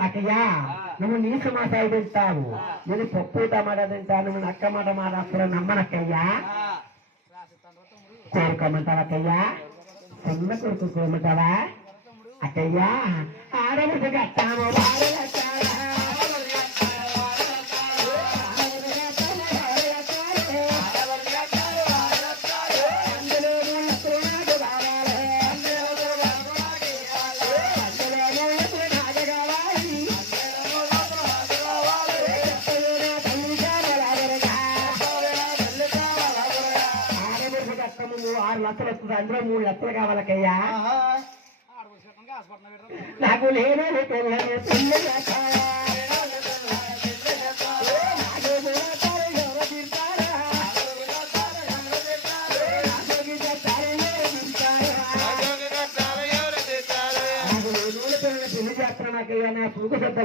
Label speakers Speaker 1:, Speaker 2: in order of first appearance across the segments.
Speaker 1: అక్కయ్యా నువ్వు నీసు మాట తింటావు నేను పప్పు టమాట తింటాను నువ్వు అక్క మాట మాట అసలు నమ్మనక్కయ్యా. కోరుకోమంటావా చిన్న కొడుకు కోమంటావా అక్కయ్యా ఆడబిడ్డ కట్టాము ఆరు లక్షలు వస్తుంది. అందులో మూడు లక్షలు కావాలకయ్యా. నాకు లేని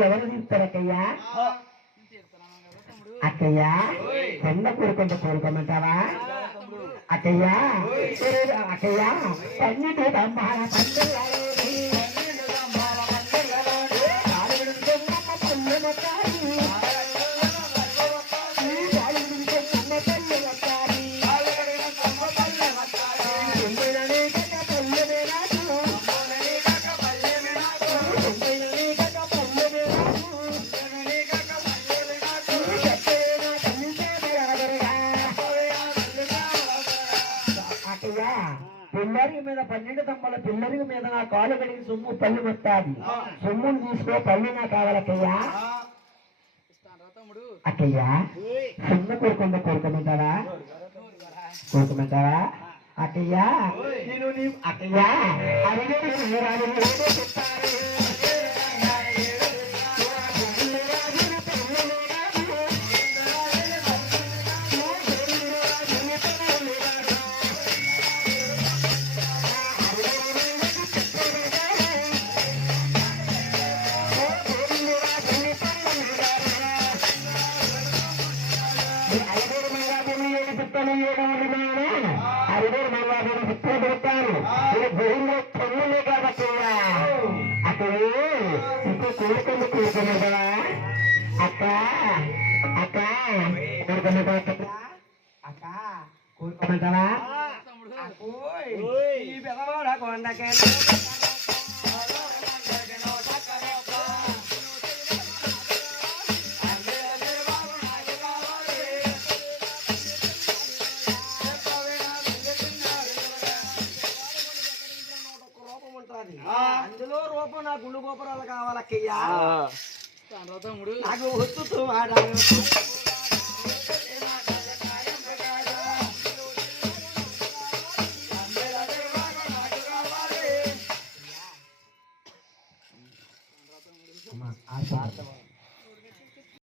Speaker 2: ఎవరు
Speaker 1: తీస్తారక్కయ్యా అక్కయ్యా కొండ కోరుకుంటూ కోరుకోమంటావా అక్కయ్యా అక్కయ్యా పన్నెండు దంబాల పండుగలోని పిల్లరి మీద పన్నెండు తమ్మల పిల్లరి మీద నా కాలు కడిగి సొమ్ము పళ్ళు మొత్తాది. సొమ్మును తీసుకో పళ్ళు నా కావాలక్కయ్యా. అక్కయ్యా చిన్న కోరుకుందా కోరుకోమంటారా కోరుకోమంటారా అక్కయ్యా నేను నీ అక్కయ్యా అడిగే రాజు ఏదో ఏడు పుట్టలు ఏడు ఉన్నాను ఐదుగురు మగవాళ్ళని పుట్టలు పెడతాను ఇది భూమిలో తొమ్మిది కాబట్టి అతను ఇప్పుడు కోరుకుంది కోరుకున్నదా అక్క అక్క కోరుకున్నదా అక్క అక్క కోరుకున్నదా ఈ పెదవాడ కొండకే అందులో రూపం నా గుండు గోపురాలు కావాలక్కయ్యా. ఆ. స్వార్థం